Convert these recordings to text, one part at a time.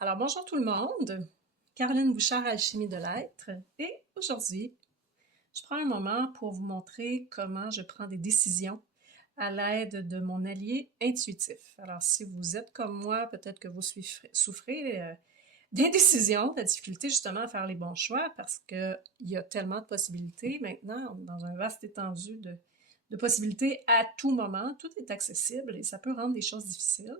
Alors, bonjour tout le monde, Caroline Bouchard, Alchimie de l'être, et aujourd'hui, je prends un moment pour vous montrer comment je prends des décisions à l'aide de mon allié intuitif. Alors, si vous êtes comme moi, peut-être que vous souffrez d'indécision, de la difficulté justement à faire les bons choix, parce qu'il y a tellement de possibilités maintenant, on est dans un vaste étendue de possibilités à tout moment, tout est accessible et ça peut rendre les choses difficiles.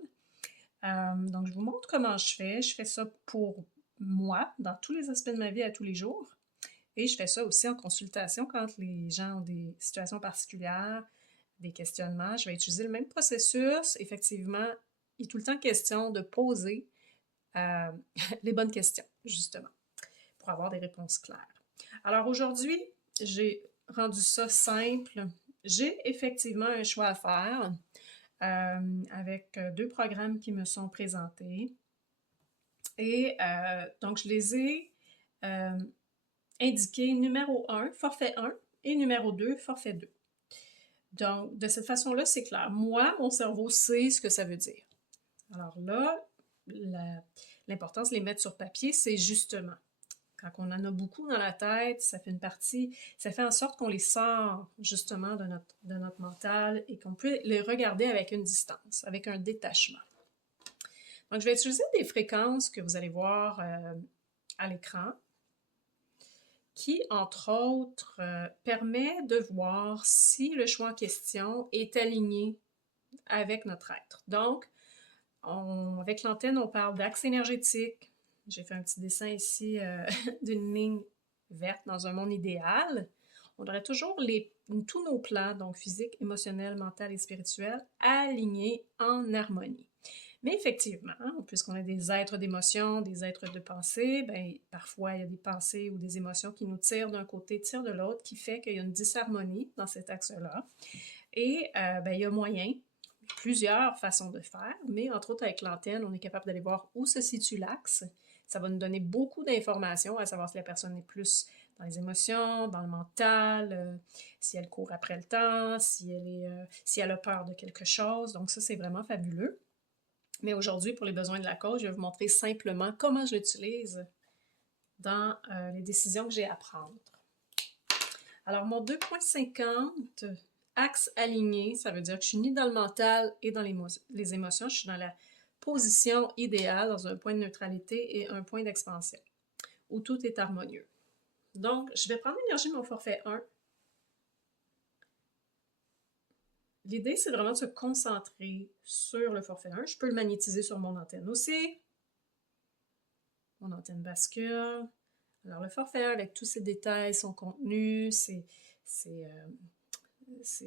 Donc, je vous montre comment je fais. Je fais ça pour moi, dans tous les aspects de ma vie à tous les jours. Et je fais ça aussi en consultation quand les gens ont des situations particulières, des questionnements. Je vais utiliser le même processus. Effectivement, il est tout le temps question de poser euh, les bonnes questions, justement, pour avoir des réponses claires. Alors aujourd'hui, j'ai rendu ça simple. J'ai effectivement un choix à faire avec deux programmes qui me sont présentés. Et donc, je les ai indiqués numéro 1, forfait 1, et numéro 2, forfait 2. Donc, de cette façon-là, c'est clair. Moi, mon cerveau sait ce que ça veut dire. Alors là, l'importance de les mettre sur papier, c'est justement, quand on en a beaucoup dans la tête, ça fait une partie, ça fait en sorte qu'on les sort justement de notre mental et qu'on peut les regarder avec une distance, avec un détachement. Donc, je vais utiliser des fréquences que vous allez voir à l'écran qui, entre autres, permet de voir si le choix en question est aligné avec notre être. Donc, avec l'antenne, on parle d'axe énergétique. J'ai fait un petit dessin ici d'une ligne verte dans un monde idéal. On aurait toujours tous nos plans, donc physique, émotionnel, mental et spirituel, alignés en harmonie. Mais effectivement, puisqu'on est des êtres d'émotion, des êtres de pensée, ben, parfois il y a des pensées ou des émotions qui nous tirent d'un côté, tirent de l'autre, qui fait qu'il y a une disharmonie dans cet axe-là. Et ben, il y a moyen, plusieurs façons de faire, mais entre autres avec l'antenne, on est capable d'aller voir où se situe l'axe. Ça va nous donner beaucoup d'informations, à savoir si la personne est plus dans les émotions, dans le mental, si elle court après le temps, si elle a peur de quelque chose. Donc ça, c'est vraiment fabuleux. Mais aujourd'hui, pour les besoins de la cause, je vais vous montrer simplement comment je l'utilise dans les décisions que j'ai à prendre. Alors, mon 2.50, axe aligné, ça veut dire que je suis ni dans le mental et dans les émotions, je suis dans la position idéale, dans un point de neutralité et un point d'expansion, où tout est harmonieux. Donc, je vais prendre l'énergie de mon forfait 1. L'idée, c'est vraiment de se concentrer sur le forfait 1. Je peux le magnétiser sur mon antenne aussi. Mon antenne bascule. Alors, le forfait 1, avec tous ses détails, son contenu, ses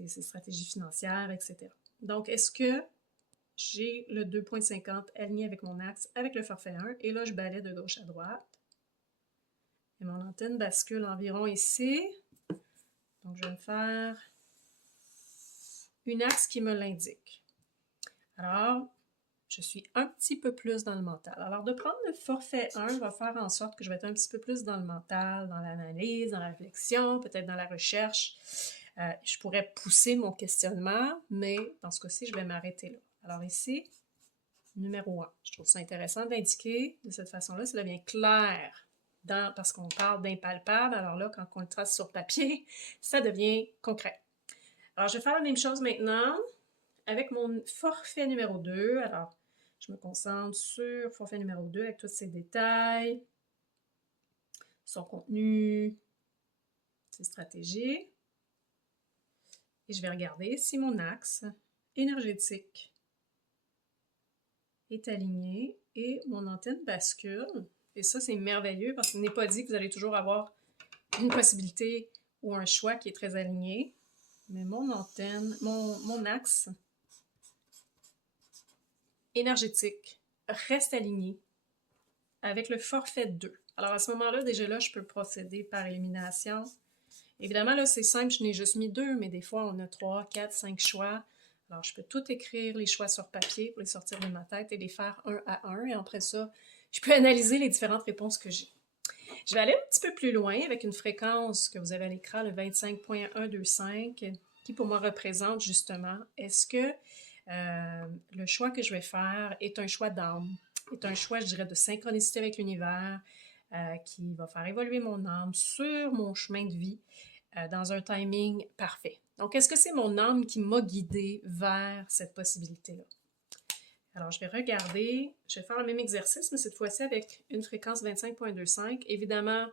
stratégies financières, etc. Donc, est-ce que j'ai le 2.50 aligné avec mon axe, avec le forfait 1, et là, je balaie de gauche à droite. Et mon antenne bascule environ ici. Donc, je vais me faire une axe qui me l'indique. Alors, je suis un petit peu plus dans le mental. Alors, de prendre le forfait 1 va faire en sorte que je vais être un petit peu plus dans le mental, dans l'analyse, dans la réflexion, peut-être dans la recherche. Je pourrais pousser mon questionnement, mais dans ce cas-ci, je vais m'arrêter là. Alors ici, numéro 1. Je trouve ça intéressant d'indiquer de cette façon-là, ça devient clair parce qu'on parle d'impalpable. Alors là, quand on le trace sur papier, ça devient concret. Alors, je vais faire la même chose maintenant avec mon forfait numéro 2. Alors, je me concentre sur forfait numéro 2 avec tous ses détails, son contenu, ses stratégies. Et je vais regarder si mon axe énergétique est aligné et mon antenne bascule. Et ça, c'est merveilleux parce qu'il n'est pas dit que vous allez toujours avoir une possibilité ou un choix qui est très aligné. Mais mon antenne, mon axe énergétique reste aligné avec le forfait 2. Alors à ce moment-là, déjà là, je peux procéder par élimination. Évidemment, là, c'est simple, je n'ai juste mis 2, mais des fois, on a 3, 4, 5 choix. Alors, je peux tout écrire les choix sur papier pour les sortir de ma tête et les faire un à un. Et après ça, je peux analyser les différentes réponses que j'ai. Je vais aller un petit peu plus loin avec une fréquence que vous avez à l'écran, le 25.125, qui pour moi représente justement, est-ce que le choix que je vais faire est un choix d'âme? est un choix, je dirais, de synchronicité avec l'univers, qui va faire évoluer mon âme sur mon chemin de vie dans un timing parfait. Donc, est-ce que c'est mon âme qui m'a guidée vers cette possibilité-là? Alors, je vais regarder, je vais faire le même exercice, mais cette fois-ci avec une fréquence 25.25. Évidemment,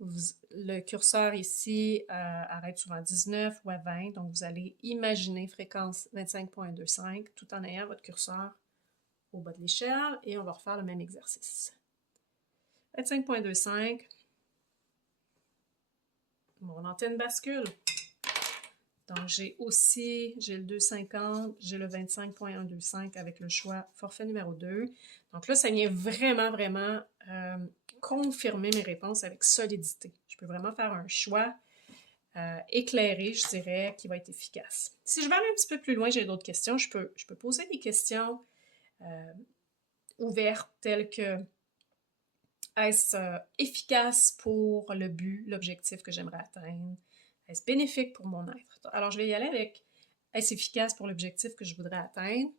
le curseur ici arrête souvent à 19 ou à 20, donc vous allez imaginer fréquence 25.25 tout en ayant votre curseur au bas de l'échelle et on va refaire le même exercice. 25.25, mon antenne bascule. Donc, j'ai le 250, j'ai le 25.125 avec le choix forfait numéro 2. Donc là, ça vient vraiment confirmer mes réponses avec solidité. Je peux vraiment faire un choix éclairé, je dirais, qui va être efficace. Si je vais aller un petit peu plus loin, j'ai d'autres questions. Je peux poser des questions ouvertes telles que est-ce efficace pour le but, l'objectif que j'aimerais atteindre? Est-ce bénéfique pour mon être? Alors, je vais y aller avec est-ce efficace pour l'objectif que je voudrais atteindre?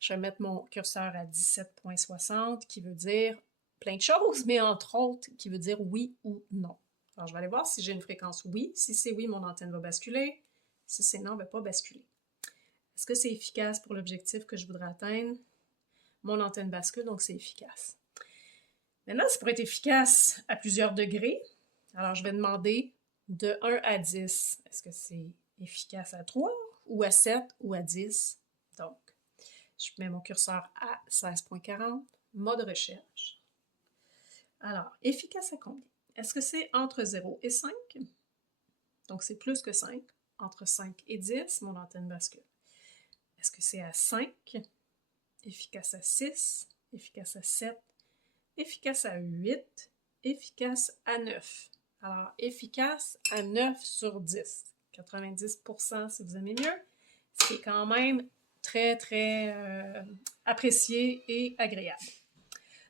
Je vais mettre mon curseur à 17.60 qui veut dire plein de choses, mais entre autres, qui veut dire oui ou non. Alors, je vais aller voir si j'ai une fréquence oui. Si c'est oui, mon antenne va basculer. Si c'est non, elle ne va pas basculer. Est-ce que c'est efficace pour l'objectif que je voudrais atteindre? Mon antenne bascule, donc c'est efficace. Maintenant, ça pourrait être efficace à plusieurs degrés. Alors, je vais demander de 1 à 10. Est-ce que c'est efficace à 3 ou à 7 ou à 10? Donc, je mets mon curseur à 16.40, mode recherche. Alors, efficace à combien? Est-ce que c'est entre 0 et 5? Donc, c'est plus que 5. Entre 5 et 10, mon antenne bascule. Est-ce que c'est à 5? Efficace à 6? Efficace à 7? Efficace à 8? Efficace à 9? Alors, efficace à 9 sur 10. 90% si vous aimez mieux. C'est quand même très apprécié et agréable.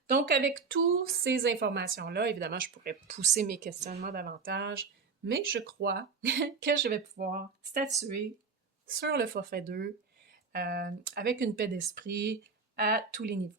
Donc, avec toutes ces informations-là, évidemment, je pourrais pousser mes questionnements davantage, mais je crois que je vais pouvoir statuer sur le forfait 2 avec une paix d'esprit à tous les niveaux.